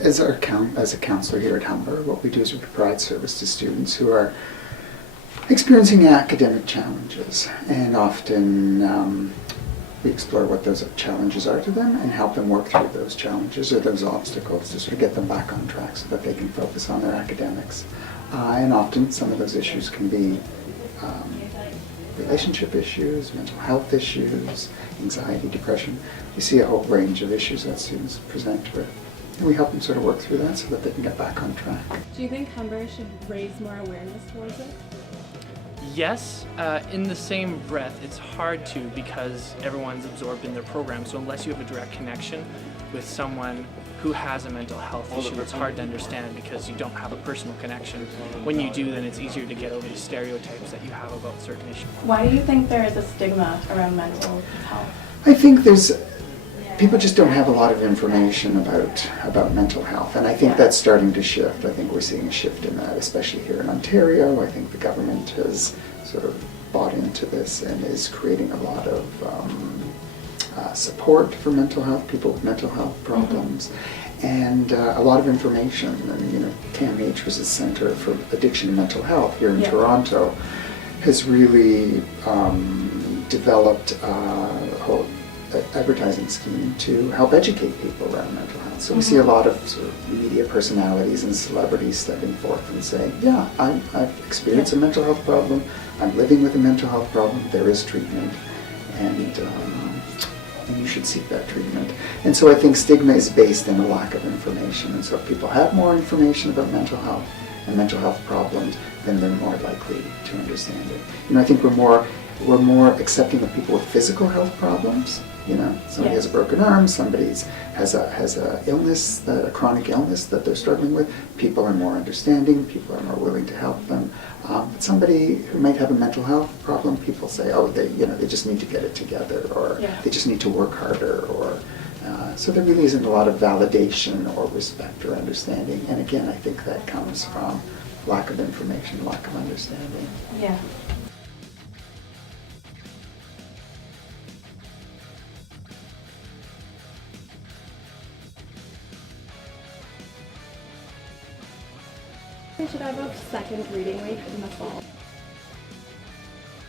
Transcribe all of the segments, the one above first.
as a counselor here at Humber, what we do is we provide service to students who are experiencing academic challenges, and often we explore what those challenges are to them and help them work through those challenges or those obstacles to sort of get them back on track so that they can focus on their academics. And often some of those issues can be relationship issues, mental health issues, anxiety, depression. We see a whole range of issues that students present with. And we help them sort of work through that so that they can get back on track. Do you think Humber should raise more awareness towards it? Yes, in the same breath, it's hard to because everyone's absorbed in their program. So unless you have a direct connection with someone who has a mental health issue, it's hard to understand because you don't have a personal connection. When you do, then it's easier to get over the stereotypes that you have about certain issues. Why do you think there is a stigma around mental health? I think people just don't have a lot of information about mental health, and I think that's starting to shift. I think we're seeing a shift in that, especially here in Ontario. I think the government has sort of bought into this and is creating a lot of support for mental health, people with mental health problems, and a lot of information. And CAMH, which is the Centre for Addiction and Mental Health here in Toronto, has really developed a whole advertising scheme to help educate people around mental health. So we see a lot of sort of media personalities and celebrities stepping forth and saying, yeah, I've experienced a mental health problem, I'm living with a mental health problem, there is treatment, and you should seek that treatment. And so I think stigma is based in a lack of information, and so if people have more information about mental health and mental health problems, then they're more likely to understand it. I think we're more accepting of people with physical health problems. Somebody has a broken arm, somebody has a illness, a chronic illness that they're struggling with. People are more understanding, people are more willing to help them. But somebody who might have a mental health problem, people say, oh, they just need to get it together, or they just need to work harder, or so there really isn't a lot of validation or respect or understanding. And again, I think that comes from lack of information, lack of understanding. Yeah. We should have a second reading week in the fall.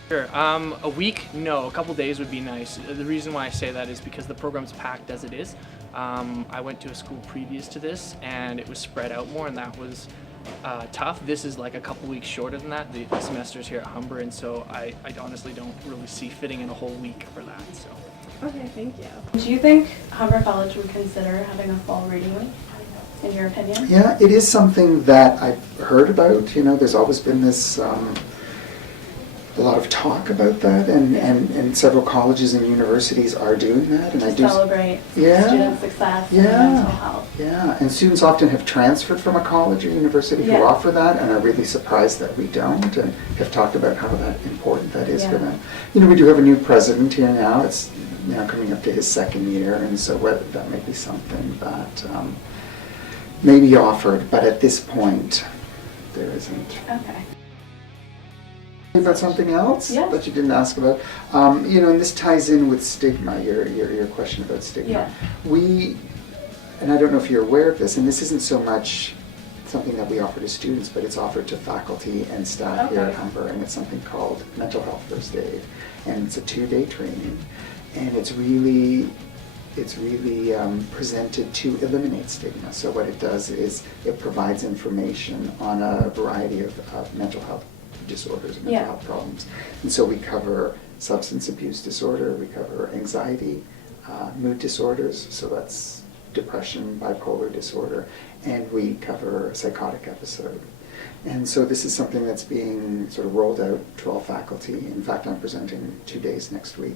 Sure. A week? No. A couple days would be nice. The reason why I say that is because the program's packed as it is. I went to a school previous to this, and it was spread out more, and that was tough. This is like a couple weeks shorter than that. The semester's here at Humber, and so I honestly don't really see fitting in a whole week for that. So. Okay, thank you. Do you think Humber College would consider having a fall reading week, in your opinion? Yeah, it is something that I've heard about. There's always been this a lot of talk about that, and several colleges and universities are doing that. And to celebrate student success and mental health. Yeah, and students often have transferred from a college or university who offer that, and are really surprised that we don't, and have talked about how important that is for them. We do have a new president here now. It's coming up to his second year, and so that may be something that may be offered, but at this point, there isn't. Okay. Is that something else that you didn't ask about? And this ties in with stigma, your question about stigma. Yeah. And I don't know if you're aware of this, and this isn't so much something that we offer to students, but it's offered to faculty and staff here at Humber, and it's something called Mental Health First Aid. And it's a 2-day training, and it's really presented to eliminate stigma. So what it does is it provides information on a variety of mental health disorders and mental health problems. And so we cover substance abuse disorder, we cover anxiety, mood disorders, so that's depression, bipolar disorder, and we cover a psychotic episode. And so this is something that's being sort of rolled out to all faculty. In fact, I'm presenting 2 days next week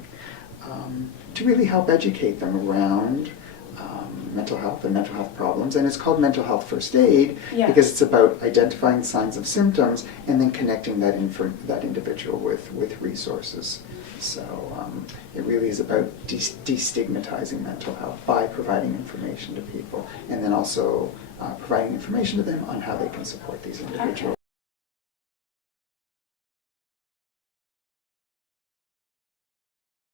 to really help educate them around mental health and mental health problems. And it's called Mental Health First Aid because it's about identifying signs of symptoms and then connecting that individual with resources. So it really is about destigmatizing mental health by providing information to people, and then also providing information to them on how they can support these individuals.